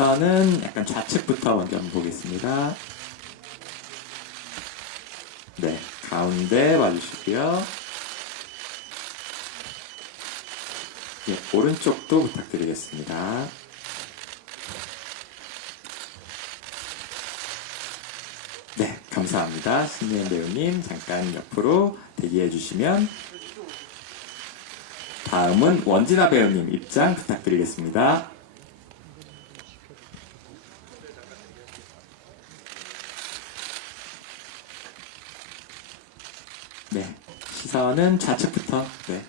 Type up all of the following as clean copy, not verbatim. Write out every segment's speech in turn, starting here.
시선은 약간 좌측부터 먼저 한번 보겠습니다. 네, 가운데 봐주시고요. 네, 오른쪽도 부탁드리겠습니다. 네, 감사합니다. 신예은 배우님 잠깐 옆으로 대기해 주시면 다음은 원진아 배우님 입장 부탁드리겠습니다. 네, 시선은 좌측부터. 네.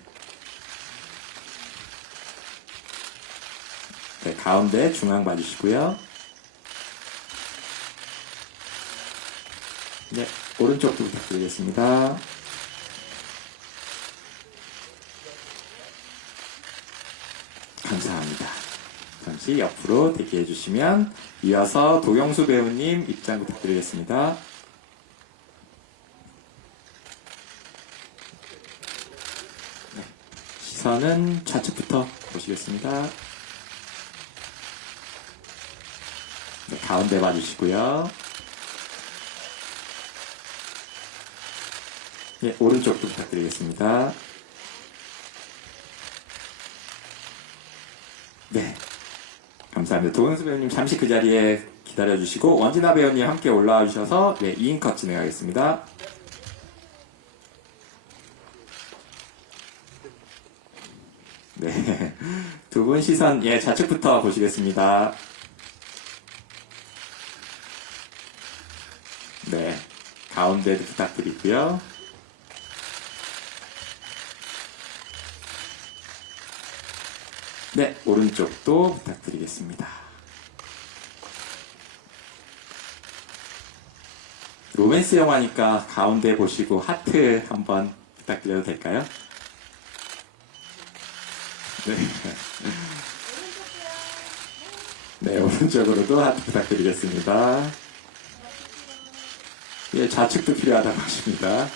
네, 가운데 중앙 봐주시고요. 네, 오른쪽도 부탁드리겠습니다. 감사합니다. 잠시 옆으로 대기해 주시면 이어서 도경수 배우님 입장 부탁드리겠습니다. 네, 시선은 좌측부터 보시겠습니다. 네, 가운데 봐주시고요. 네, 오른쪽도 부탁드리겠습니다. 네, 감사합니다. 도경수 배우님 잠시 그 자리에 기다려주시고 원진아 배우님 함께 올라와 주셔서 네, 2인컷 진행하겠습니다. 네, 두 분 시선 좌측부터 보시겠습니다. 네, 가운데도 부탁드리고요. 네, 오른쪽도 부탁드리겠습니다. 로맨스 영화니까 가운데 보시고 하트 한번 부탁드려도 될까요? 네. 네, 오른쪽으로도 하트 부탁드리겠습니다. 예, 좌측도 필요하다고 하십니다.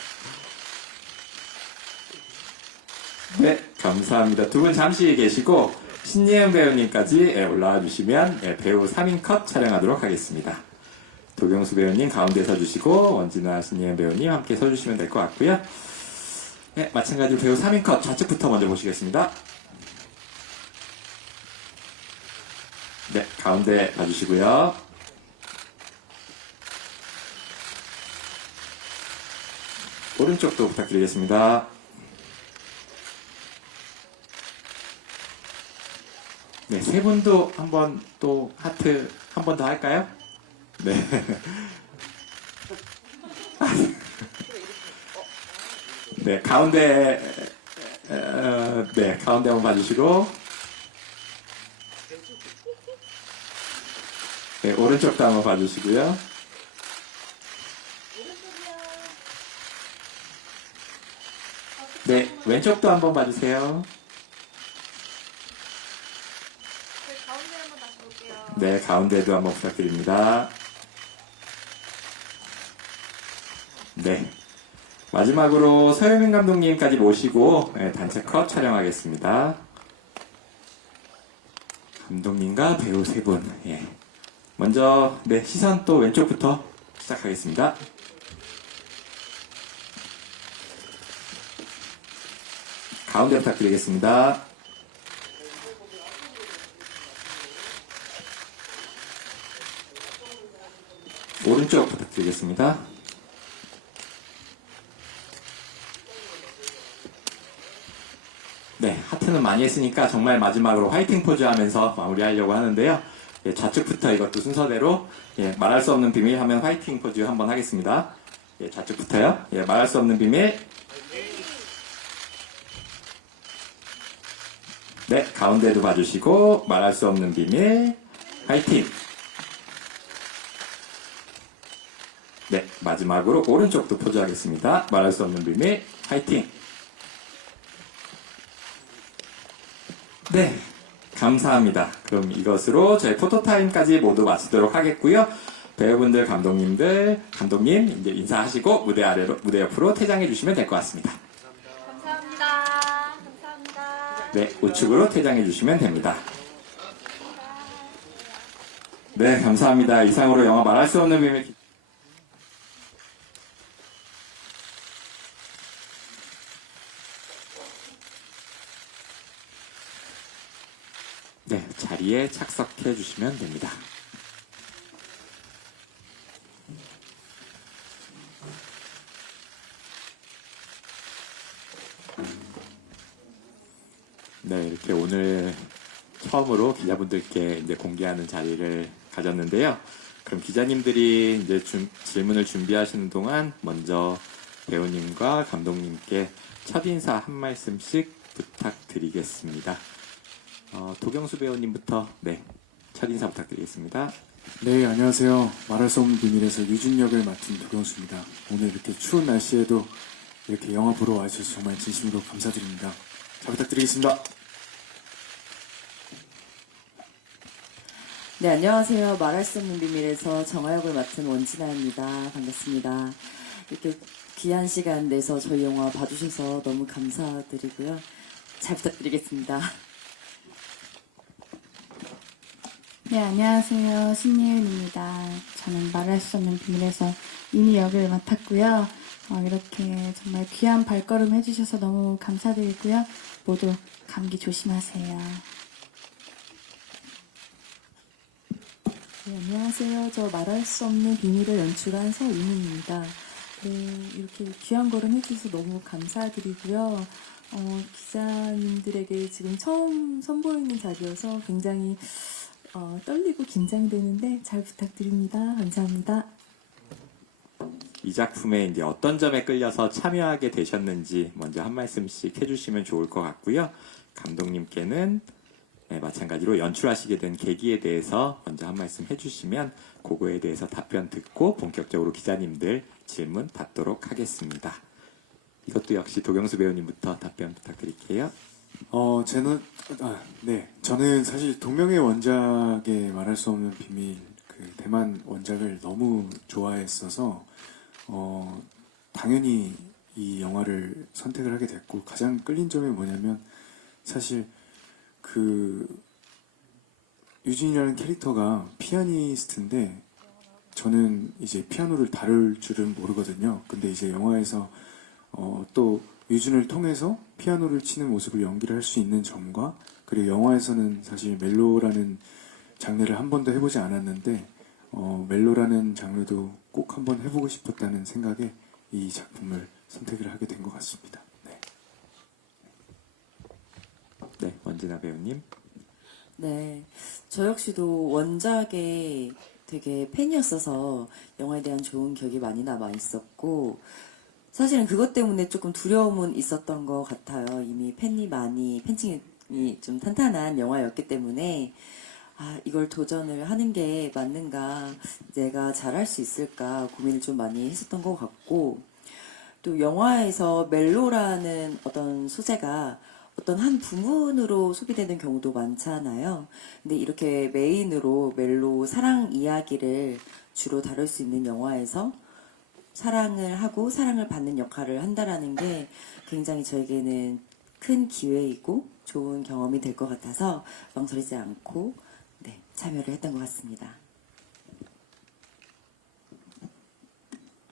네, 감사합니다. 두 분 잠시 계시고 신예은 배우님까지 올라와 주시면 배우 3인컷 촬영하도록 하겠습니다. 도경수 배우님 가운데 서주시고 원진아 신예은 배우님 함께 서주시면 될 것 같고요. 네, 마찬가지로 배우 3인컷 좌측부터 먼저 보시겠습니다. 네, 가운데 봐주시고요. 오른쪽도 부탁드리겠습니다. 네, 세 분도 한번 또 하트 한 번 더 할까요? 네. 네, 가운데, 네, 가운데 한번 봐주시고. 네, 오른쪽도 한번 봐주시고요. 네, 왼쪽도 한번 봐주세요. 네, 가운데도 한번 부탁드립니다. 네, 마지막으로 서영민 감독님까지 모시고 단체 컷 촬영하겠습니다. 감독님과 배우 세 분. 먼저 네, 시선 또 왼쪽부터 시작하겠습니다. 가운데 부탁드리겠습니다. 오른쪽 부탁드리겠습니다. 네, 하트는 많이 했으니까 정말 마지막으로 화이팅 포즈 하면서 마무리하려고 하는데요. 좌측부터 이것도 순서대로 말할 수 없는 비밀 하면 화이팅 포즈 한번 하겠습니다. 좌측부터요. 말할 수 없는 비밀. 네, 가운데도 봐주시고 말할 수 없는 비밀. 화이팅. 네, 마지막으로 오른쪽도 포즈하겠습니다. 말할 수 없는 비밀. 화이팅. 네, 감사합니다. 그럼 이것으로 저희 포토타임까지 모두 마치도록 하겠고요. 배우분들, 감독님 이제 인사하시고 무대 옆으로 퇴장해 주시면 될 것 같습니다. 감사합니다. 감사합니다. 네, 우측으로 퇴장해 주시면 됩니다. 네, 감사합니다. 이상으로 영화 말할 수 없는 비밀. 네, 자리에 착석해 주시면 됩니다. 네, 이렇게 오늘 처음으로 기자분들께 이제 공개하는 자리를 가졌는데요. 그럼 기자님들이 이제 질문을 준비하시는 동안 먼저 배우님과 감독님께 첫 인사 한 말씀씩 부탁드리겠습니다. 도경수 배우님부터 네, 첫 인사 부탁드리겠습니다. 네, 안녕하세요. 말할 수 없는 비밀에서 유진 역을 맡은 도경수입니다. 오늘 이렇게 추운 날씨에도 이렇게 영화 보러 와주셔서 정말 진심으로 감사드립니다. 잘 부탁드리겠습니다. 네, 안녕하세요. 말할 수 없는 비밀에서 정화 역을 맡은 원진아입니다. 반갑습니다. 이렇게 귀한 시간 내서 저희 영화 봐주셔서 너무 감사드리고요. 잘 부탁드리겠습니다. 네, 안녕하세요. 신예은입니다. 저는 말할 수 없는 비밀에서 이미 역을 맡았고요. 이렇게 정말 귀한 발걸음 해주셔서 너무 감사드리고요. 모두 감기 조심하세요. 네, 안녕하세요. 저 말할 수 없는 비밀을 연출한 서윤입니다. 네, 이렇게 귀한 걸음 해주셔서 너무 감사드리고요. 기자님들에게 지금 처음 선보이는 자리여서 굉장히 떨리고 긴장되는데 잘 부탁드립니다. 감사합니다. 이 작품에 이제 어떤 점에 끌려서 참여하게 되셨는지 먼저 한 말씀씩 해주시면 좋을 것 같고요. 감독님께는 네, 마찬가지로 연출하시게 된 계기에 대해서 먼저 한 말씀 해주시면 그거에 대해서 답변 듣고 본격적으로 기자님들 질문 받도록 하겠습니다. 이것도 역시 도경수 배우님부터 답변 부탁드릴게요. 저는 사실 동명의 원작의 말할 수 없는 비밀, 그 대만 원작을 너무 좋아했어서, 당연히 이 영화를 선택을 하게 됐고, 가장 끌린 점이 뭐냐면, 사실 유진이라는 캐릭터가 피아니스트인데, 저는 이제 피아노를 다룰 줄은 모르거든요. 근데 이제 영화에서, 또 유진을 통해서 피아노를 치는 모습을 연기를 할 수 있는 점과 그리고 영화에서는 사실 멜로라는 장르를 한 번도 해보지 않았는데 멜로라는 장르도 꼭 한번 해보고 싶었다는 생각에 이 작품을 선택을 하게 된 것 같습니다. 네. 네, 원진아 배우님. 네, 저 역시도 원작에 되게 팬이었어서 영화에 대한 좋은 기억이 많이 남아 있었고, 사실은 그것 때문에 조금 두려움은 있었던 것 같아요. 이미 팬층이 좀 탄탄한 영화였기 때문에, 이걸 도전을 하는 게 맞는가, 내가 잘할 수 있을까 고민을 좀 많이 했었던 것 같고, 또 영화에서 멜로라는 어떤 소재가 어떤 한 부분으로 소비되는 경우도 많잖아요. 근데 이렇게 메인으로 멜로 사랑 이야기를 주로 다룰 수 있는 영화에서 사랑을 하고 사랑을 받는 역할을 한다라는 게 굉장히 저에게는 큰 기회이고 좋은 경험이 될 것 같아서 망설이지 않고 참여를 했던 것 같습니다.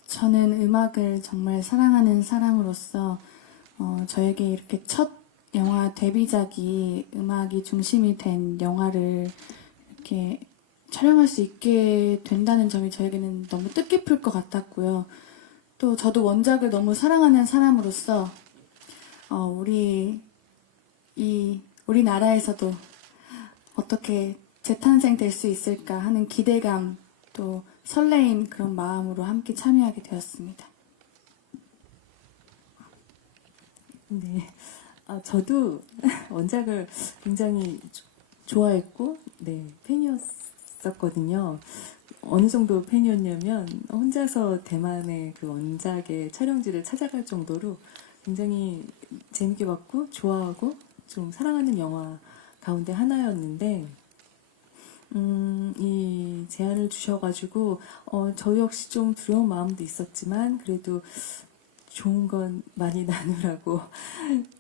저는 음악을 정말 사랑하는 사람으로서 저에게 이렇게 첫 영화 데뷔작이 음악이 중심이 된 영화를 이렇게 촬영할 수 있게 된다는 점이 저에게는 너무 뜻깊을 것 같았고요. 또 저도 원작을 너무 사랑하는 사람으로서 우리나라에서도 어떻게 재탄생될 수 있을까 하는 기대감 또 설레임 그런 마음으로 함께 참여하게 되었습니다. 네, 저도 원작을 굉장히 좋아했고, 팬이었었거든요. 어느 정도 팬이었냐면 혼자서 대만의 그 원작의 촬영지를 찾아갈 정도로 굉장히 재밌게 봤고 좋아하고 좀 사랑하는 영화 가운데 하나였는데, 이 제안을 주셔가지고 저 역시 좀 두려운 마음도 있었지만 그래도 좋은 건 많이 나누라고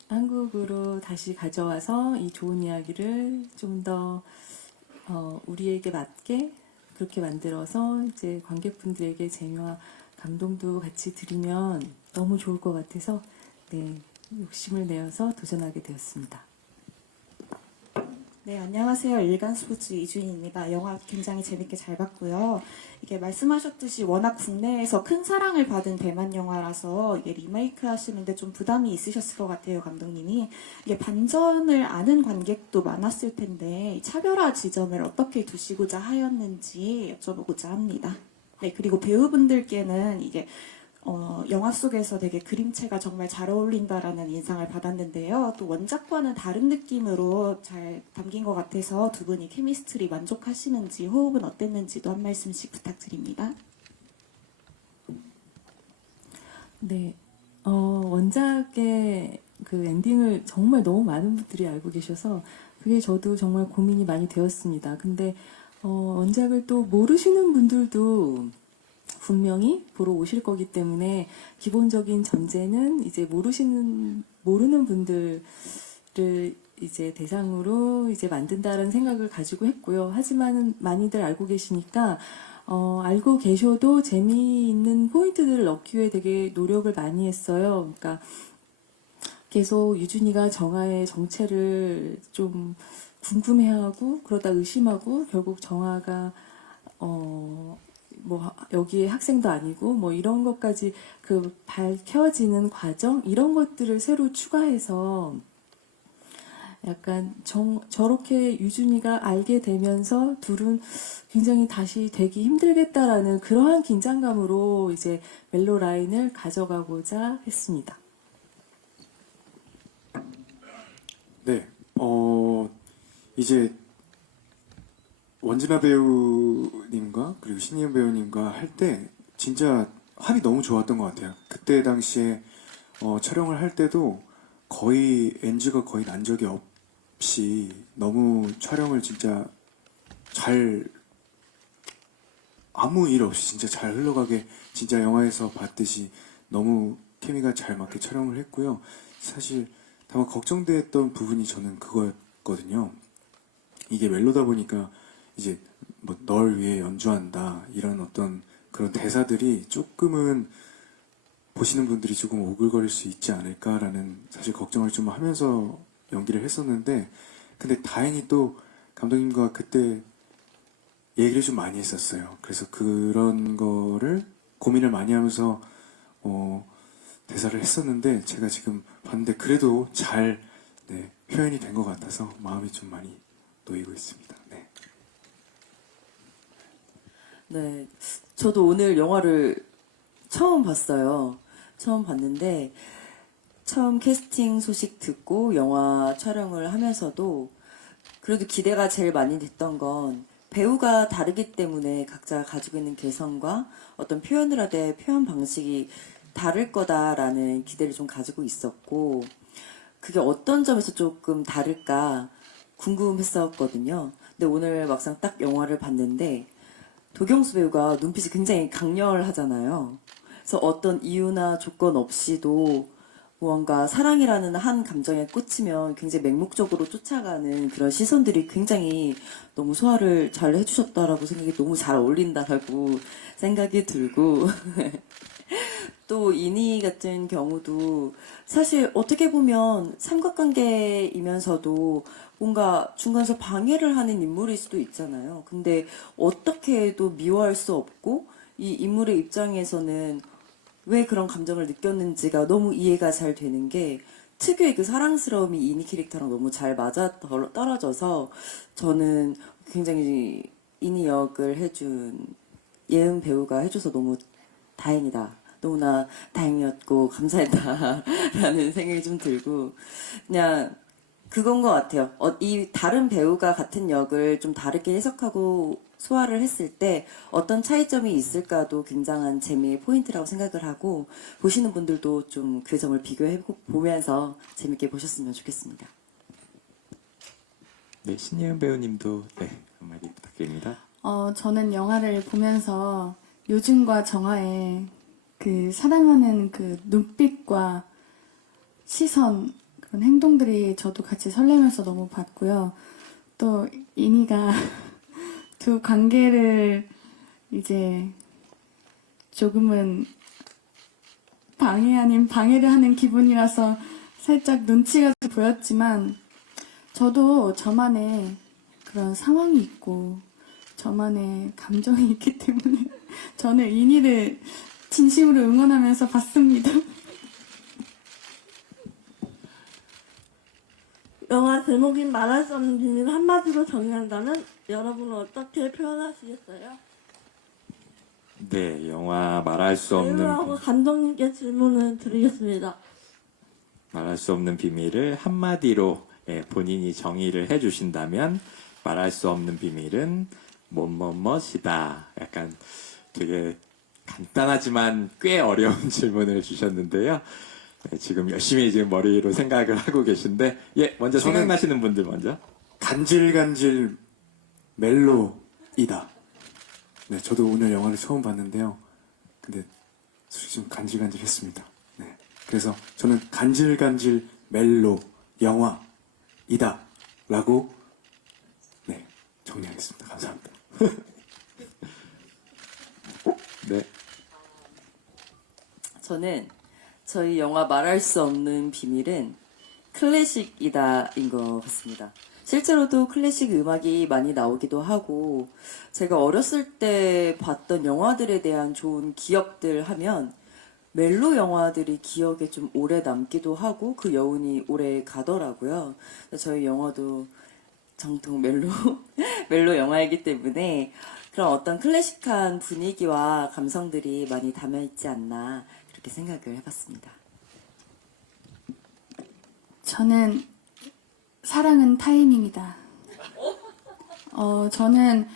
한국으로 다시 가져와서 이 좋은 이야기를 좀 더 우리에게 맞게 그렇게 만들어서 이제 관객분들에게 재미와 감동도 같이 드리면 너무 좋을 것 같아서 네, 욕심을 내어서 도전하게 되었습니다. 네, 안녕하세요. 일간 스포츠 이주인입니다. 영화 굉장히 재밌게 잘 봤고요. 이게 말씀하셨듯이 워낙 국내에서 큰 사랑을 받은 대만 영화라서 이게 리메이크 하시는데 좀 부담이 있으셨을 것 같아요, 감독님이. 이게 반전을 아는 관객도 많았을 텐데, 이 차별화 지점을 어떻게 두시고자 하였는지 여쭤보고자 합니다. 네, 그리고 배우분들께는 이게 영화 속에서 되게 그림체가 정말 잘 어울린다라는 인상을 받았는데요. 또 원작과는 다른 느낌으로 잘 담긴 것 같아서 두 분이 케미스트리 만족하시는지 호흡은 어땠는지도 한 말씀씩 부탁드립니다. 네, 원작의 그 엔딩을 정말 너무 많은 분들이 알고 계셔서 그게 저도 정말 고민이 많이 되었습니다. 근데 원작을 또 모르시는 분들도 분명히 보러 오실 거기 때문에 기본적인 전제는 이제 모르는 분들을 이제 대상으로 이제 만든다는 생각을 가지고 했고요. 하지만 많이들 알고 계시니까 알고 계셔도 재미있는 포인트들을 넣기 위해 되게 노력을 많이 했어요. 그러니까 계속 유준이가 정아의 정체를 좀 궁금해하고 그러다 의심하고 결국 정아가 뭐 여기에 학생도 아니고 뭐 이런 것까지 그 밝혀지는 과정 이런 것들을 새로 추가해서 약간 저렇게 유준이가 알게 되면서 둘은 굉장히 다시 되기 힘들겠다라는 그러한 긴장감으로 이제 멜로 라인을 가져가고자 했습니다. 네, 이제 원진아 배우님과 그리고 신희연 배우님과 할 때 진짜 합이 너무 좋았던 것 같아요. 그때 당시에 촬영을 할 때도 거의 NG가 거의 난 적이 없이 너무 촬영을 진짜 잘 아무 일 없이 진짜 잘 흘러가게 진짜 영화에서 봤듯이 너무 케미가 잘 맞게 촬영을 했고요. 사실 다만 걱정됐던 부분이 저는 그거였거든요. 이게 멜로다 보니까 이제 뭐 널 위해 연주한다 이런 어떤 그런 대사들이 조금은 보시는 분들이 조금 오글거릴 수 있지 않을까라는 사실 걱정을 좀 하면서 연기를 했었는데 근데 다행히 또 감독님과 그때 얘기를 좀 많이 했었어요. 그래서 그런 거를 고민을 많이 하면서 대사를 했었는데 제가 지금 봤는데 그래도 잘 표현이 된 것 같아서 마음이 좀 많이 놓이고 있습니다. 네. 네, 저도 오늘 영화를 처음 봤어요. 처음 봤는데 처음 캐스팅 소식 듣고 영화 촬영을 하면서도 그래도 기대가 제일 많이 됐던 건 배우가 다르기 때문에 각자 가지고 있는 개성과 어떤 표현을 할 때 표현 방식이 다를 거다라는 기대를 좀 가지고 있었고 그게 어떤 점에서 조금 다를까 궁금했었거든요. 근데 오늘 막상 딱 영화를 봤는데 도경수 배우가 눈빛이 굉장히 강렬하잖아요. 그래서 어떤 이유나 조건 없이도 무언가 사랑이라는 한 감정에 꽂히면 굉장히 맹목적으로 쫓아가는 그런 시선들이 굉장히 너무 소화를 잘 해주셨다라고 생각이 너무 잘 어울린다라고 생각이 들고 또 이니 같은 경우도 사실 어떻게 보면 삼각관계이면서도 뭔가 중간에서 방해를 하는 인물일 수도 있잖아요. 근데 어떻게 해도 미워할 수 없고 이 인물의 입장에서는 왜 그런 감정을 느꼈는지가 너무 이해가 잘 되는 게 특유의 그 사랑스러움이 이니 캐릭터랑 너무 잘 맞아 떨어져서 저는 굉장히 이니 역을 해준 예은 배우가 해줘서 너무 다행이다. 너무나 다행이었고 감사했다라는 생각이 좀 들고 그냥 그건 것 같아요. 이 다른 배우가 같은 역을 좀 다르게 해석하고 소화를 했을 때 어떤 차이점이 있을까도 굉장한 재미의 포인트라고 생각을 하고 보시는 분들도 좀 그 점을 비교해 보면서 재밌게 보셨으면 좋겠습니다. 네, 신예은 배우님도 한마디 부탁드립니다. 저는 영화를 보면서 요준과 정아의 그 사랑하는 그 눈빛과 시선 그런 행동들이 저도 같이 설레면서 너무 봤고요. 또 이니가 두 관계를 이제 조금은 방해 아닌 방해를 하는 기분이라서 살짝 눈치가 보였지만 저도 저만의 그런 상황이 있고 저만의 감정이 있기 때문에 저는 이니를 진심으로 응원하면서 봤습니다. 영화 제목인 말할 수 없는 비밀을 한마디로 정의한다면 여러분은 어떻게 표현하시겠어요? 네, 영화 말할 수 배우하고 없는 감독님께 질문을 드리겠습니다. 말할 수 없는 비밀을 한마디로 본인이 정의를 해주신다면 말할 수 없는 비밀은 뭐뭐뭐이다. 약간 되게 간단하지만 꽤 어려운 질문을 주셨는데요. 네, 지금 열심히 지금 머리로 생각을 하고 계신데, 예, 먼저 저는 생각나시는 분들 먼저. 간질간질 멜로이다. 네, 저도 오늘 영화를 처음 봤는데요. 근데 솔직히 좀 간질간질했습니다. 네, 그래서 저는 간질간질 멜로 영화이다라고 네 정리하겠습니다. 감사합니다. 네, 저는 저희 영화 말할 수 없는 비밀은 클래식이다인 것 같습니다. 실제로도 클래식 음악이 많이 나오기도 하고 제가 어렸을 때 봤던 영화들에 대한 좋은 기억들 하면 멜로 영화들이 기억에 좀 오래 남기도 하고 그 여운이 오래 가더라고요. 저희 영화도 정통 멜로 멜로 영화이기 때문에 그런 어떤 클래식한 분위기와 감성들이 많이 담아 있지 않나 그렇게 생각을 해봤습니다. 저는 사랑은 타이밍이다. 저는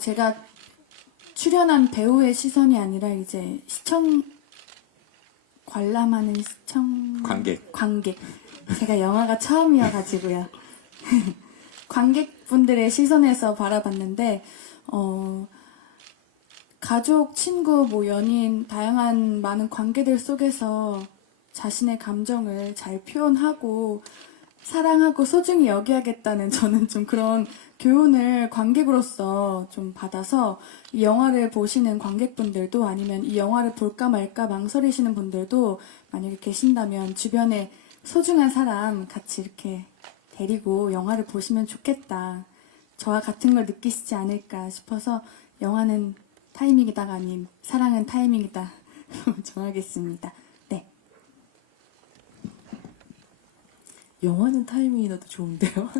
제가 출연한 배우의 시선이 아니라 이제 시청 관람하는 시청 관객. 제가 영화가 처음이어가지고요. 관객분들의 시선에서 바라봤는데 가족, 친구, 뭐 연인 다양한 많은 관계들 속에서 자신의 감정을 잘 표현하고 사랑하고 소중히 여겨야겠다는 저는 좀 그런 교훈을 관객으로서 좀 받아서 이 영화를 보시는 관객분들도 아니면 이 영화를 볼까 말까 망설이시는 분들도 만약에 계신다면 주변에 소중한 사람 같이 이렇게 데리고 영화를 보시면 좋겠다. 저와 같은 걸 느끼시지 않을까 싶어서 영화는 타이밍이다가 아닌 사랑은 타이밍이다 정하겠습니다. 네. 영화는 타이밍이라도 좋은데요.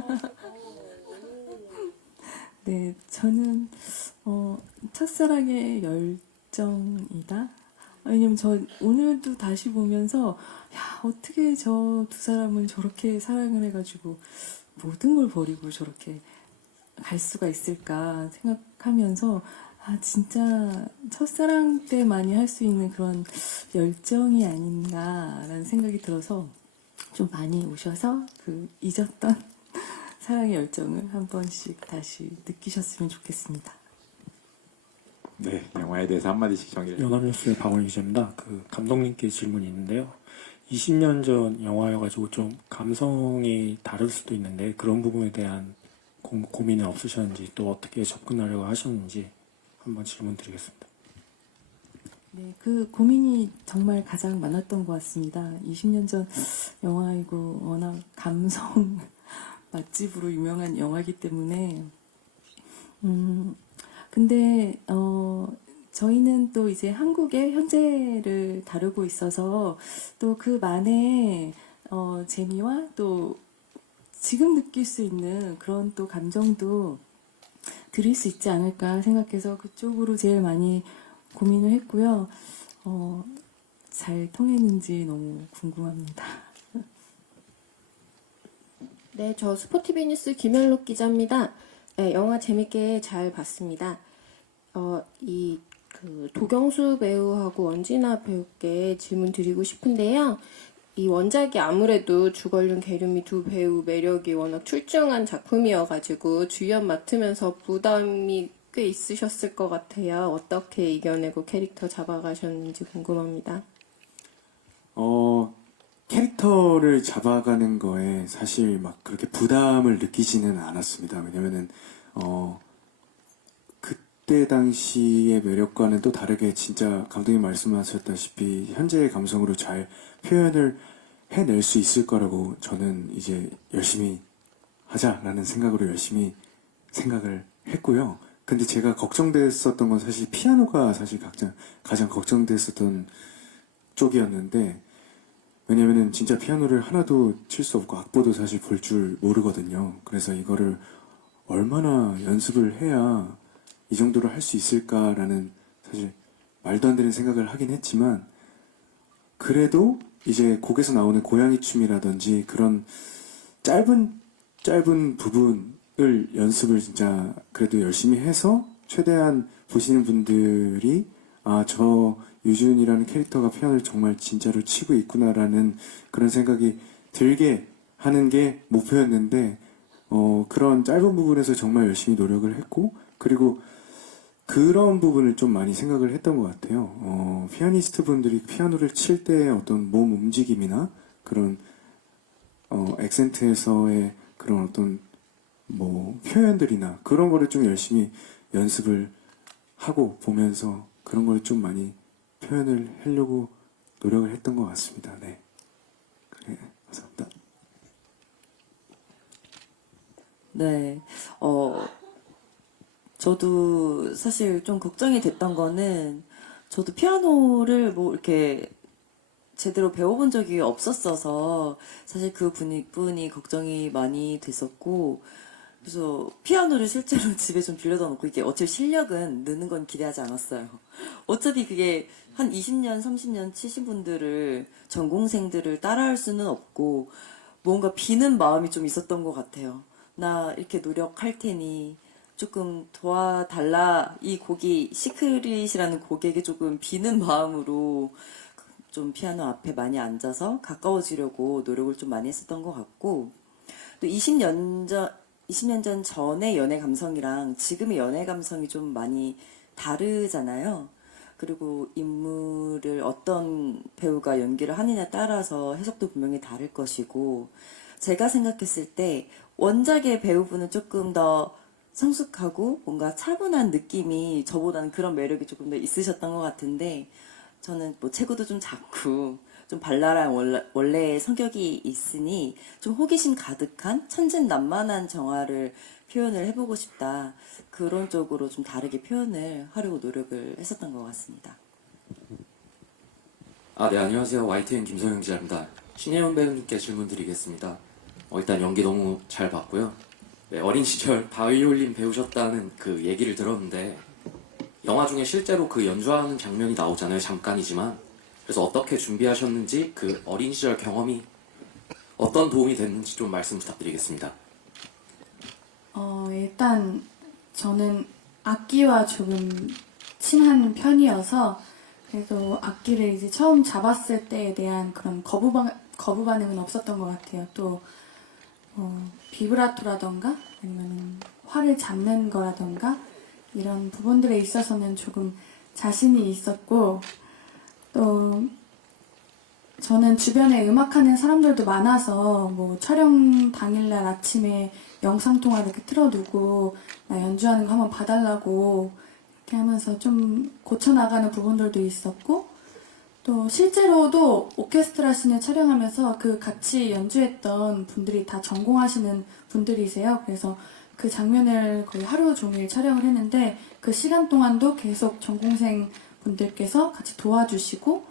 네, 저는 첫사랑의 열정이다. 왜냐면 저 오늘도 다시 보면서 야 어떻게 저 두 사람은 저렇게 사랑을 해가지고 모든 걸 버리고 저렇게 갈 수가 있을까 생각하면서 아 진짜 첫사랑 때만이 할 수 있는 그런 열정이 아닌가라는 생각이 들어서 좀 많이 오셔서 그 잊었던 사랑의 열정을 한 번씩 다시 느끼셨으면 좋겠습니다. 네, 영화에 대해서 한마디씩 정의를. 연합뉴스의 박원희 기자입니다. 그 감독님께 질문이 있는데요. 20년 전 영화여가지고 좀 감성이 다를 수도 있는데 그런 부분에 대한 고민은 없으셨는지 또 어떻게 접근하려고 하셨는지 한번 질문 드리겠습니다. 네, 그 고민이 정말 가장 많았던 것 같습니다. 20년 전 영화이고 워낙 감성 맛집으로 유명한 영화이기 때문에 근데 저희는 또 이제 한국의 현재를 다루고 있어서 또 그만의 재미와 또 지금 느낄 수 있는 그런 또 감정도 드릴 수 있지 않을까 생각해서 그쪽으로 제일 많이 고민을 했고요. 잘 통했는지 너무 궁금합니다. 네, 저 스포티비 뉴스 김현록 기자입니다. 네, 영화 재밌게 잘 봤습니다. 도경수 배우하고 원진아 배우께 질문 드리고 싶은데요. 이 원작이 아무래도 주걸륜, 계륜미 두 배우 매력이 워낙 출중한 작품이어가지고 주연 맡으면서 부담이 꽤 있으셨을 것 같아요. 어떻게 이겨내고 캐릭터 잡아가셨는지 궁금합니다. 캐릭터를 잡아가는 거에 사실 막 그렇게 부담을 느끼지는 않았습니다. 왜냐면은 그때 당시의 매력과는 또 다르게 진짜 감독님 말씀하셨다시피 현재의 감성으로 잘 표현을 해낼 수 있을 거라고 저는 이제 열심히 하자라는 생각으로 열심히 생각을 했고요. 근데 제가 걱정됐었던 건 사실 피아노가 사실 가장 걱정됐었던 쪽이었는데, 왜냐면은 진짜 피아노를 하나도 칠 수 없고 악보도 사실 볼 줄 모르거든요. 그래서 이거를 얼마나 연습을 해야 이 정도로 할 수 있을까라는 사실 말도 안 되는 생각을 하긴 했지만, 그래도 이제 곡에서 나오는 고양이 춤이라든지 그런 짧은 부분을 연습을 진짜 그래도 열심히 해서 최대한 보시는 분들이 저 유준이라는 캐릭터가 피아노를 정말 진짜로 치고 있구나라는 그런 생각이 들게 하는 게 목표였는데, 그런 짧은 부분에서 정말 열심히 노력을 했고, 그리고 그런 부분을 좀 많이 생각을 했던 것 같아요. 피아니스트 분들이 피아노를 칠 때 어떤 몸 움직임이나 그런 액센트에서의 그런 어떤 뭐 표현들이나 그런 거를 좀 열심히 연습을 하고 보면서 그런 걸 좀 많이 표현을 하려고 노력을 했던 것 같습니다. 네. 그래, 감사합니다. 네, 저도 사실 좀 걱정이 됐던 거는, 저도 피아노를 뭐 이렇게 제대로 배워본 적이 없었어서 사실 그 분이 걱정이 많이 됐었고, 그래서 피아노를 실제로 집에 좀 빌려다 놓고, 이게 어차피 실력은 느는 건 기대하지 않았어요. 어차피 그게 한 20년, 30년 치신 분들을, 전공생들을 따라할 수는 없고, 뭔가 비는 마음이 좀 있었던 것 같아요. 나 이렇게 노력할 테니 조금 도와달라. 이 곡이 시크릿이라는 곡에게 조금 비는 마음으로 좀 피아노 앞에 많이 앉아서 가까워지려고 노력을 좀 많이 했었던 것 같고, 또 20년 전 전의 연애 감성이랑 지금의 연애 감성이 좀 많이 다르잖아요. 그리고 인물을 어떤 배우가 연기를 하느냐에 따라서 해석도 분명히 다를 것이고, 제가 생각했을 때 원작의 배우분은 조금 더 성숙하고 뭔가 차분한 느낌이, 저보다는 그런 매력이 조금 더 있으셨던 것 같은데, 저는 뭐 체구도 좀 작고 좀 발랄한 원래의 성격이 있으니 좀 호기심 가득한 천진난만한 정화를 표현을 해보고 싶다. 그런 쪽으로 좀 다르게 표현을 하려고 노력을 했었던 것 같습니다. 네, 안녕하세요. YTN 김성영 기자입니다. 신혜원 배우님께 질문 드리겠습니다. 일단 연기 너무 잘 봤고요. 네, 어린 시절 바이올린 배우셨다는 그 얘기를 들었는데, 영화 중에 실제로 그 연주하는 장면이 나오잖아요. 잠깐이지만. 그래서 어떻게 준비하셨는지, 그 어린 시절 경험이 어떤 도움이 됐는지 좀 말씀 부탁드리겠습니다. 일단 저는 악기와 조금 친한 편이어서, 그래도 악기를 이제 처음 잡았을 때에 대한 그런 거부 반응은 없었던 것 같아요. 또 비브라토라던가 아니면 활을 잡는 거라던가 이런 부분들에 있어서는 조금 자신이 있었고, 또 저는 주변에 음악하는 사람들도 많아서 뭐 촬영 당일날 아침에 영상통화 이렇게 틀어두고 나 연주하는 거 한번 봐달라고 이렇게 하면서 좀 고쳐나가는 부분들도 있었고, 또 실제로도 오케스트라 씬을 촬영하면서 그 같이 연주했던 분들이 다 전공하시는 분들이세요. 그래서 그 장면을 거의 하루 종일 촬영을 했는데, 그 시간 동안도 계속 전공생 분들께서 같이 도와주시고,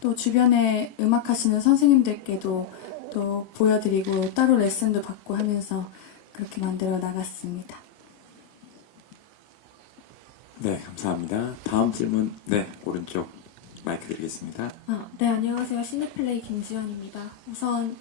또 주변에 음악하시는 선생님들께도 또 보여드리고 따로 레슨도 받고 하면서 그렇게 만들어 나갔습니다. 네, 감사합니다. 다음 질문, 네, 오른쪽 마이크 드리겠습니다. 네, 안녕하세요. 시네플레이 김지연입니다. 우선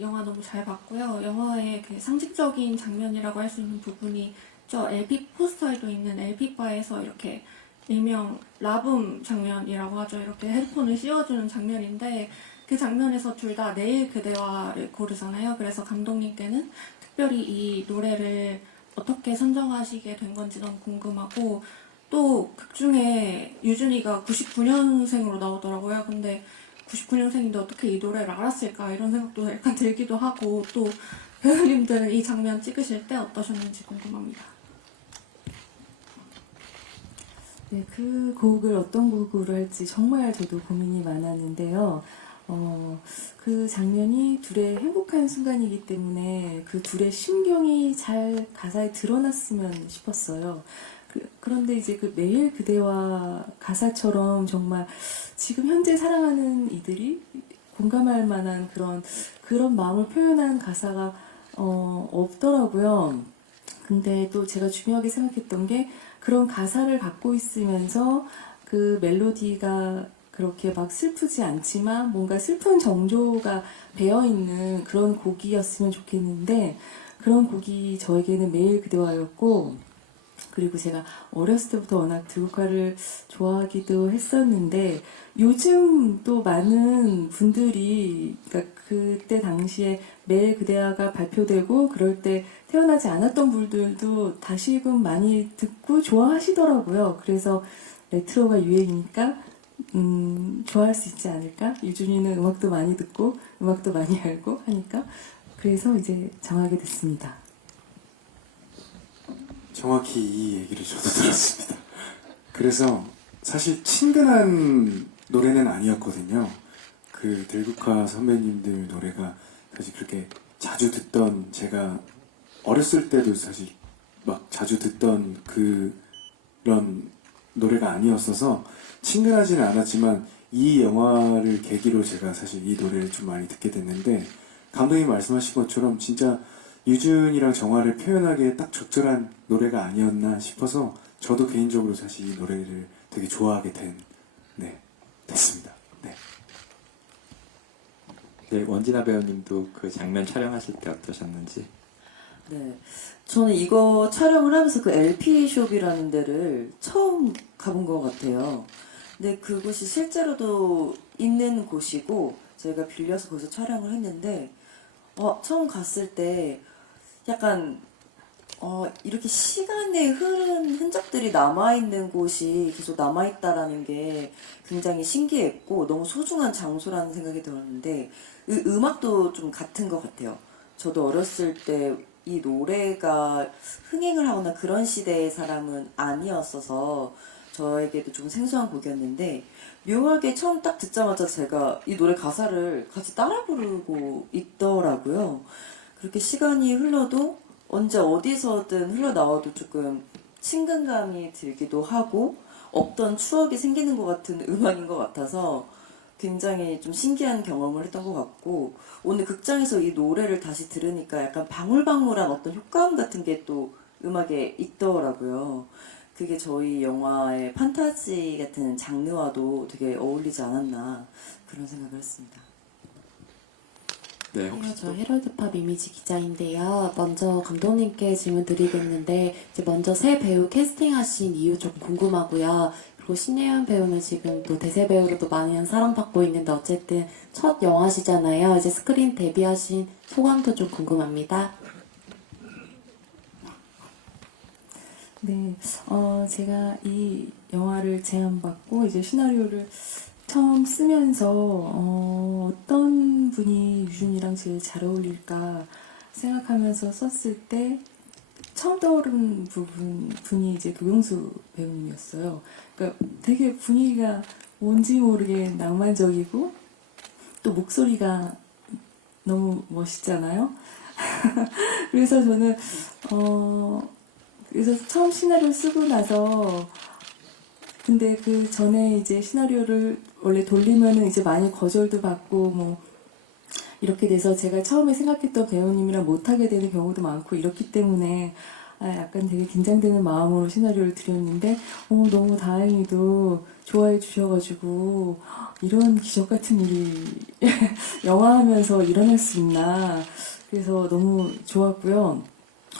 영화 너무 잘 봤고요. 영화의 그 상징적인 장면이라고 할 수 있는 부분이 저 LP 포스터에도 있는 LP바에서 이렇게 일명 라붐 장면이라고 하죠. 이렇게 헤드폰을 씌워주는 장면인데, 그 장면에서 둘 다 내일 그대와를 고르잖아요. 그래서 감독님께는 특별히 이 노래를 어떻게 선정하시게 된 건지 너무 궁금하고, 또 극중에 유준이가 99년생으로 나오더라고요. 근데 99년생인데 어떻게 이 노래를 알았을까 이런 생각도 약간 들기도 하고, 또 배우님들은 이 장면 찍으실 때 어떠셨는지 궁금합니다. 네, 그 곡을 어떤 곡으로 할지 정말 저도 고민이 많았는데요. 그 장면이 둘의 행복한 순간이기 때문에 그 둘의 심경이 잘 가사에 드러났으면 싶었어요. 그런데 이제 그 매일 그대와 가사처럼 정말 지금 현재 사랑하는 이들이 공감할 만한 그런 마음을 표현한 가사가 없더라고요. 근데 또 제가 중요하게 생각했던 게 그런 가사를 갖고 있으면서 그 멜로디가 그렇게 막 슬프지 않지만 뭔가 슬픈 정조가 배어있는 그런 곡이었으면 좋겠는데 그런 곡이 저에게는 매일 그대와였고 그리고 제가 어렸을 때부터 워낙 들국화를 좋아하기도 했었는데 요즘 또 많은 분들이 그러니까 그때 당시에 매일 그대와가 발표되고 그럴 때 태어나지 않았던 분들도 다시금 많이 듣고 좋아하시더라고요. 그래서 레트로가 유행이니까 좋아할 수 있지 않을까? 유준이는 음악도 많이 듣고 음악도 많이 알고 하니까 그래서 이제 정하게 됐습니다. 정확히 이 얘기를 저도 들었습니다. 그래서 사실 친근한 노래는 아니었거든요. 그 들국화 선배님들 노래가 사실 그렇게 자주 듣던 제가 어렸을 때도 사실 막 자주 듣던 그런 노래가 아니었어서 친근하지는 않았지만 이 영화를 계기로 제가 사실 이 노래를 좀 많이 듣게 됐는데 감독님 말씀하신 것처럼 진짜 유준이랑 정화를 표현하기에 딱 적절한 노래가 아니었나 싶어서 저도 개인적으로 사실 이 노래를 되게 좋아하게 됐습니다. 네. 네, 원진아 배우님도 그 장면 촬영하실 때 어떠셨는지? 네. 저는 이거 촬영을 하면서 그 LP숍이라는 데를 처음 가본 것 같아요. 근데 그곳이 실제로도 있는 곳이고 저희가 빌려서 거기서 촬영을 했는데 처음 갔을 때 약간 이렇게 시간에 흐른 흔적들이 남아있는 곳이 계속 남아있다라는 게 굉장히 신기했고 너무 소중한 장소라는 생각이 들었는데 음악도 좀 같은 것 같아요. 저도 어렸을 때 이 노래가 흥행을 하거나 그런 시대의 사람은 아니었어서 저에게도 좀 생소한 곡이었는데 묘하게 처음 딱 듣자마자 제가 이 노래 가사를 같이 따라 부르고 있더라고요. 그렇게 시간이 흘러도 언제 어디서든 흘러나와도 조금 친근감이 들기도 하고 없던 추억이 생기는 것 같은 음악인 것 같아서 굉장히 좀 신기한 경험을 했던 것 같고 오늘 극장에서 이 노래를 다시 들으니까 약간 방울방울한 어떤 효과음 같은 게 또 음악에 있더라고요. 그게 저희 영화의 판타지 같은 장르와도 되게 어울리지 않았나 그런 생각을 했습니다. 네, 혹시 저 헤럴드팝 이미지 기자인데요. 먼저 감독님께 질문 드리겠는데 이제 먼저 새 배우 캐스팅하신 이유 좀 궁금하고요. 그리고 신예은 배우는 지금 또 대세 배우로도 많이 사랑받고 있는데 어쨌든 첫 영화시잖아요. 이제 스크린 데뷔하신 소감도 좀 궁금합니다. 네, 제가 이 영화를 제안받고 이제 시나리오를 처음 쓰면서 어떤 분이 유준이랑 제일 잘 어울릴까 생각하면서 썼을 때 처음 떠오른 분이 이제 도경수 배우님이었어요. 그러니까 되게 분위기가 뭔지 모르게 낭만적이고 또 목소리가 너무 멋있잖아요. 그래서 저는 그래서 처음 시나리오 쓰고 나서 근데 그 전에 이제 시나리오를 원래 돌리면은 이제 많이 거절도 받고 뭐 이렇게 돼서 제가 처음에 생각했던 배우님이랑 못하게 되는 경우도 많고 이렇기 때문에 약간 되게 긴장되는 마음으로 시나리오를 드렸는데 너무 다행히도 좋아해 주셔가지고 이런 기적 같은 일이 영화하면서 일어날 수 있나 그래서 너무 좋았고요.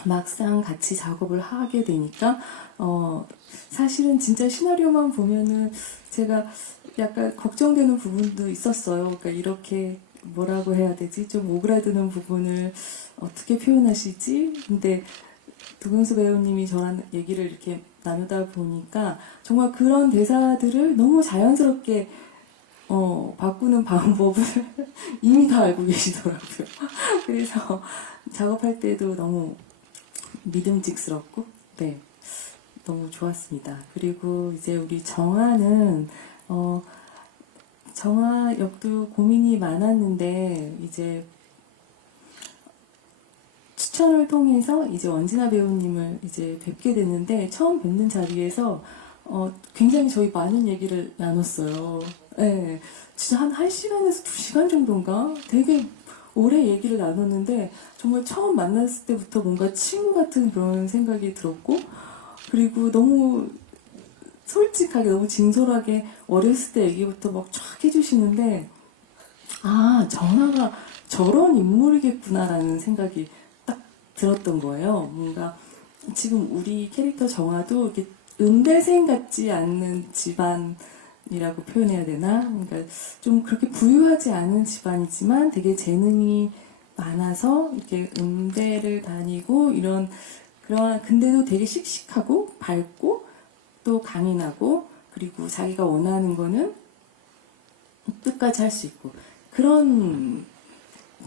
막상 같이 작업을 하게 되니까 사실은 진짜 시나리오만 보면은 제가 약간 걱정되는 부분도 있었어요. 그러니까 이렇게 뭐라고 해야 되지? 좀 오그라드는 부분을 어떻게 표현하시지? 근데 도경수 배우님이 저랑 얘기를 이렇게 나누다 보니까 정말 그런 대사들을 너무 자연스럽게 바꾸는 방법을 이미 다 알고 계시더라고요. 그래서 작업할 때도 너무 믿음직스럽고, 네. 너무 좋았습니다. 그리고 이제 우리 정아는 정아 역도 고민이 많았는데 이제 추천을 통해서 이제 원진아 배우님을 이제 뵙게 됐는데 처음 뵙는 자리에서 굉장히 저희 많은 얘기를 나눴어요. 네, 진짜 한 1시간에서 2시간 정도인가? 되게 오래 얘기를 나눴는데 정말 처음 만났을 때부터 뭔가 친구 같은 그런 생각이 들었고 그리고 너무 솔직하게 너무 진솔하게 어렸을 때 얘기부터 막 쫙 해주시는데 아 정아가 저런 인물이겠구나라는 생각이 딱 들었던 거예요. 뭔가 지금 우리 캐릭터 정아도 이렇게 은대생 같지 않는 집안이라고 표현해야 되나? 그러니까 좀 그렇게 부유하지 않은 집안이지만 되게 재능이 많아서 이렇게 음대를 다니고 그러한 근데도 되게 씩씩하고 밝고 또 강인하고 그리고 자기가 원하는 거는 끝까지 할 수 있고 그런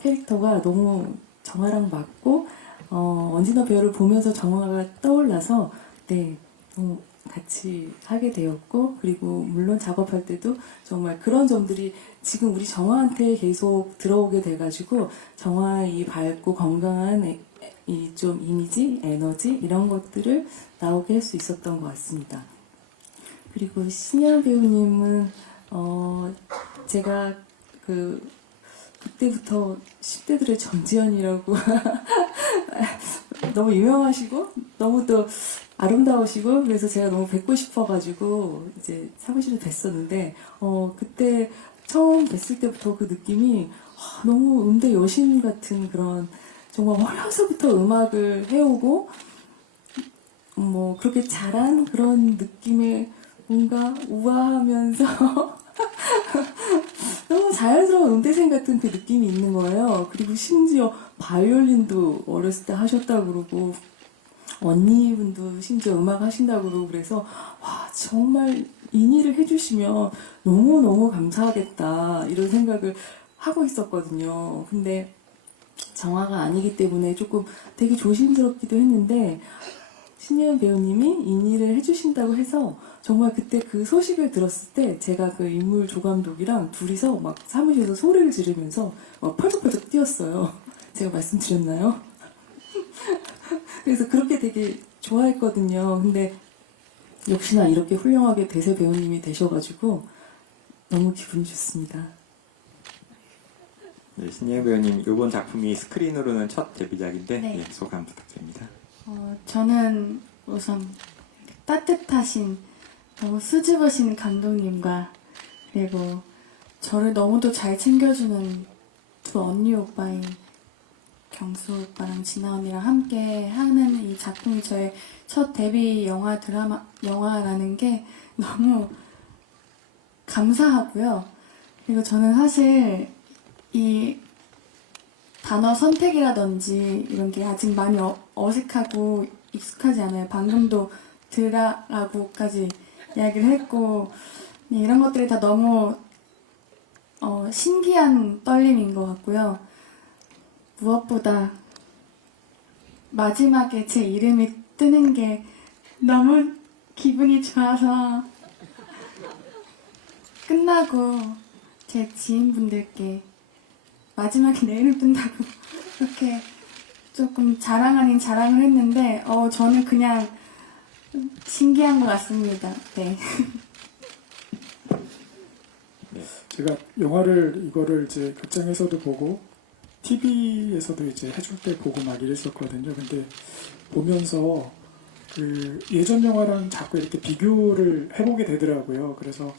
캐릭터가 너무 정아랑 맞고 원진아 배우를 보면서 정아가 떠올라서 네 같이 하게 되었고 그리고 물론 작업할 때도 정말 그런 점들이 지금 우리 정아한테 계속 들어오게 돼가지고 정아의 이 밝고 건강한 이 좀 이미지, 에너지 이런 것들을 나오게 할 수 있었던 것 같습니다. 그리고 신예은 배우님은 제가 그때부터 10대들의 전지현이라고 너무 유명하시고 너무 또 아름다우시고 그래서 제가 너무 뵙고 싶어가지고 이제 사무실에 뵀었는데 그때 처음 뵀을 때부터 그 느낌이 너무 음대 여신 같은 그런 정말 어려서부터 음악을 해오고 뭐 그렇게 잘한 그런 느낌의 뭔가 우아하면서 너무 자연스러운 음대생 같은 그 느낌이 있는 거예요. 그리고 심지어 바이올린도 어렸을 때 하셨다고 그러고 언니분도 심지어 음악 하신다고 그러고 그래서 와 정말 인의를 해주시면 너무너무 감사하겠다 이런 생각을 하고 있었거든요. 근데 정아가 아니기 때문에 조금 되게 조심스럽기도 했는데 신예은 배우님이 인의를 해주신다고 해서 정말 그때 그 소식을 들었을 때 제가 그 인물 조감독이랑 둘이서 막 사무실에서 소리를 지르면서 막 펄쩍펄쩍 뛰었어요. 제가 말씀드렸나요? 그래서 그렇게 되게 좋아했거든요. 근데 역시나 이렇게 훌륭하게 대세 배우님이 되셔가지고 너무 기분이 좋습니다. 네, 신예은 배우님 이번 작품이 스크린으로는 첫 데뷔작인데 네. 예, 소감 부탁드립니다. 저는 우선 따뜻하신 너무 수줍으신 감독님과 그리고 저를 너무도 잘 챙겨주는 두 언니 오빠인 경수 오빠랑 진아 언니랑 함께 하는 이 작품이 저의 첫 데뷔 영화라는 게 너무 감사하고요. 그리고 저는 사실 이 단어 선택이라든지 이런 게 아직 많이 어색하고 익숙하지 않아요. 방금도 드라라고까지 이야기를 했고 이런 것들이 다 너무 신기한 떨림인 것 같고요. 무엇보다 마지막에 제 이름이 뜨는 게 너무 기분이 좋아서 끝나고 제 지인분들께 마지막에 내 이름 뜬다고 그렇게 조금 자랑 아닌 자랑을 했는데 저는 그냥 신기한 것 같습니다. 네. 제가 영화를 이거를 이제 극장에서도 보고 TV에서도 이제 해줄 때 보고 막 이랬었거든요. 근데 보면서 그 예전 영화랑 자꾸 이렇게 비교를 해보게 되더라고요. 그래서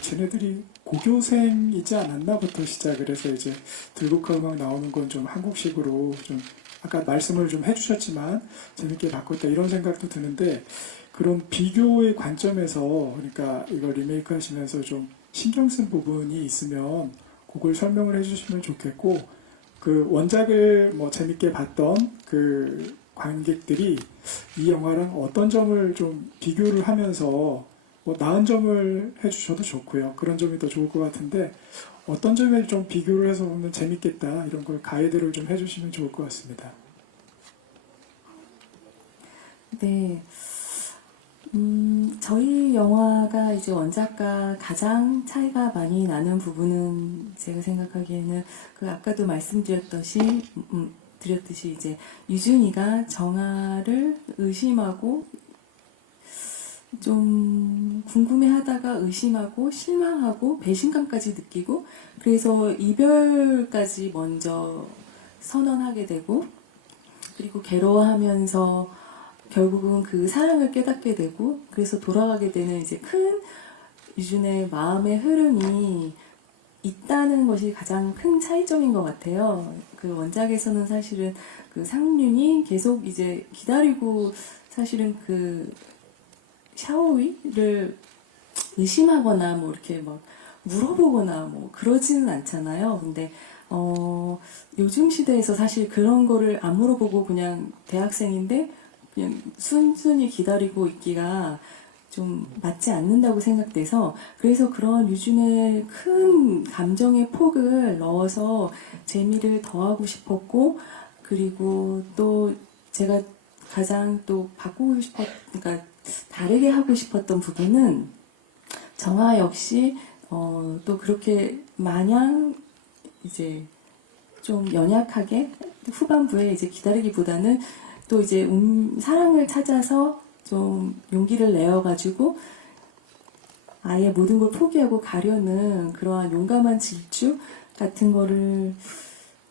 쟤네들이 고교생이지 않았나부터 시작을 해서 이제 들국화 음악 나오는 건 좀 한국식으로 좀 아까 말씀을 좀 해주셨지만 재밌게 바꿨다 이런 생각도 드는데 그런 비교의 관점에서 그러니까 이거 리메이크 하시면서 좀 신경 쓴 부분이 있으면 그걸 설명을 해주시면 좋겠고 그 원작을 뭐 재밌게 봤던 그 관객들이 이 영화랑 어떤 점을 좀 비교를 하면서 뭐 나은 점을 해주셔도 좋고요. 그런 점이 더 좋을 것 같은데 어떤 점에 좀 비교를 해서 보면 재밌겠다 이런 걸 가이드를 좀 해주시면 좋을 것 같습니다. 네. 저희 영화가 이제 원작과 가장 차이가 많이 나는 부분은 제가 생각하기에는 그 아까도 말씀드렸듯이 이제 유준이가 정아를 의심하고 좀 궁금해하다가 의심하고 실망하고 배신감까지 느끼고 그래서 이별까지 먼저 선언하게 되고 그리고 괴로워하면서 결국은 그 사랑을 깨닫게 되고 그래서 돌아가게 되는 이제 큰 유준의 마음의 흐름이 있다는 것이 가장 큰 차이점인 것 같아요. 그 원작에서는 사실은 그 상윤이 계속 이제 기다리고 사실은 그 샤오위를 의심하거나 뭐 이렇게 막 물어보거나 뭐 그러지는 않잖아요. 근데 요즘 시대에서 사실 그런 거를 안 물어보고 그냥 대학생인데 그냥 순순히 기다리고 있기가 좀 맞지 않는다고 생각돼서 그래서 그런 유준의 큰 감정의 폭을 넣어서 재미를 더하고 싶었고 그리고 또 제가 가장 또 바꾸고 그러니까 다르게 하고 싶었던 부분은 정아 역시 또 그렇게 마냥 이제 좀 연약하게 후반부에 이제 기다리기보다는 또 이제 사랑을 찾아서 좀 용기를 내어가지고 아예 모든 걸 포기하고 가려는 그러한 용감한 질주 같은 거를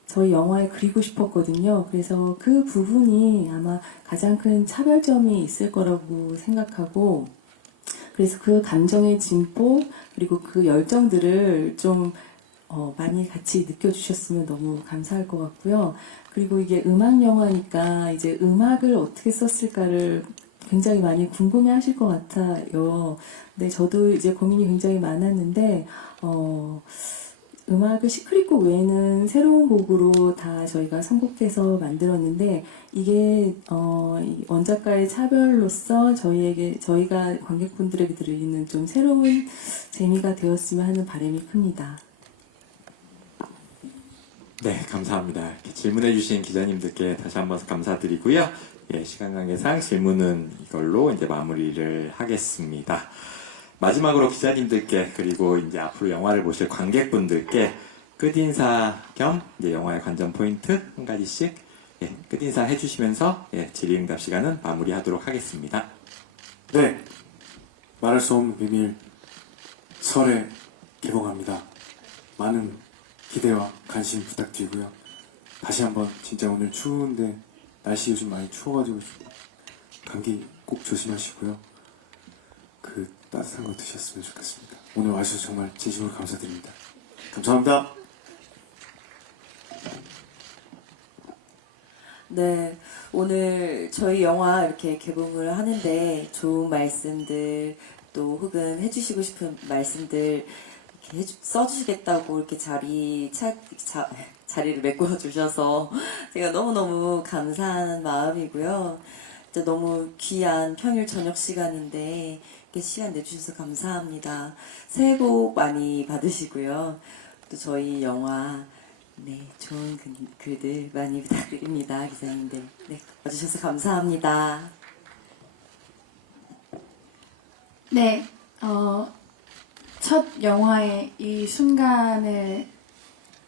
저희 영화에 그리고 싶었거든요. 그래서 그 부분이 아마 가장 큰 차별점이 있을 거라고 생각하고 그래서 그 감정의 진보 그리고 그 열정들을 좀 많이 같이 느껴주셨으면 너무 감사할 것 같고요. 그리고 이게 음악 영화니까 이제 음악을 어떻게 썼을까를 굉장히 많이 궁금해 하실 것 같아요. 근데 저도 이제 고민이 굉장히 많았는데, 음악을 시크릿 곡 외에는 새로운 곡으로 다 저희가 선곡해서 만들었는데, 이게, 이 원작가의 차별로서 저희가 관객분들에게 드리는 좀 새로운 재미가 되었으면 하는 바람이 큽니다. 네, 감사합니다. 이렇게 질문해주신 기자님들께 다시 한번 감사드리고요. 예, 시간 관계상 질문은 이걸로 이제 마무리를 하겠습니다. 마지막으로 기자님들께 그리고 이제 앞으로 영화를 보실 관객분들께 끝인사 겸 이제 영화의 관전 포인트 한 가지씩 끝인사 해주시면서 질의응답 시간은 마무리하도록 하겠습니다. 네, 말할 수 없는 비밀 설에 개봉합니다. 많은 기대와 관심 부탁드리고요. 다시 한번 진짜 오늘 추운데 날씨 요즘 많이 추워가지고 감기 꼭 조심하시고요. 그 따뜻한 거 드셨으면 좋겠습니다. 오늘 와주셔서 정말 진심으로 감사드립니다. 감사합니다. 네, 오늘 저희 영화 이렇게 개봉을 하는데 좋은 말씀들 또 혹은 해주시고 싶은 말씀들 이렇게 써주시겠다고 이렇게 자리를 메꿔 주셔서 제가 너무너무 감사한 마음이고요. 진짜 너무 귀한 평일 저녁 시간인데 이렇게 시간 내주셔서 감사합니다. 새해 복 많이 받으시고요. 또 저희 영화 좋은 글들 많이 부탁드립니다. 기자님들. 네, 와주셔서 감사합니다. 네, 첫 영화의 이 순간을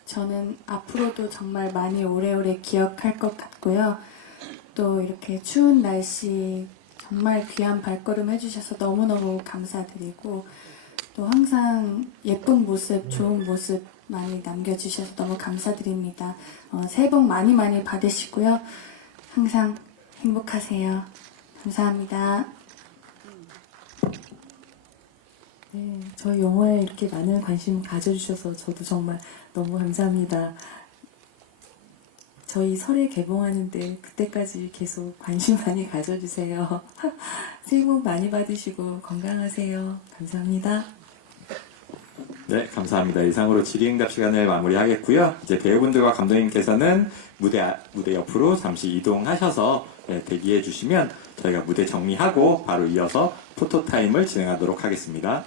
저는 앞으로도 정말 많이 오래오래 기억할 것 같고요. 또 이렇게 추운 날씨 정말 귀한 발걸음 해주셔서 너무너무 감사드리고 또 항상 예쁜 모습, 좋은 모습 많이 남겨주셔서 너무 감사드립니다. 새해 복 많이 많이 받으시고요. 항상 행복하세요. 감사합니다. 네, 저희 영화에 이렇게 많은 관심 가져주셔서 저도 정말 너무 감사합니다. 저희 설에 개봉하는데 그때까지 계속 관심 많이 가져주세요. 새해 복 많이 받으시고 건강하세요. 감사합니다. 네, 감사합니다. 이상으로 질의응답 시간을 마무리하겠고요. 이제 배우분들과 감독님께서는 무대 옆으로 잠시 이동하셔서 대기해 주시면 저희가 무대 정리하고 바로 이어서 포토타임을 진행하도록 하겠습니다.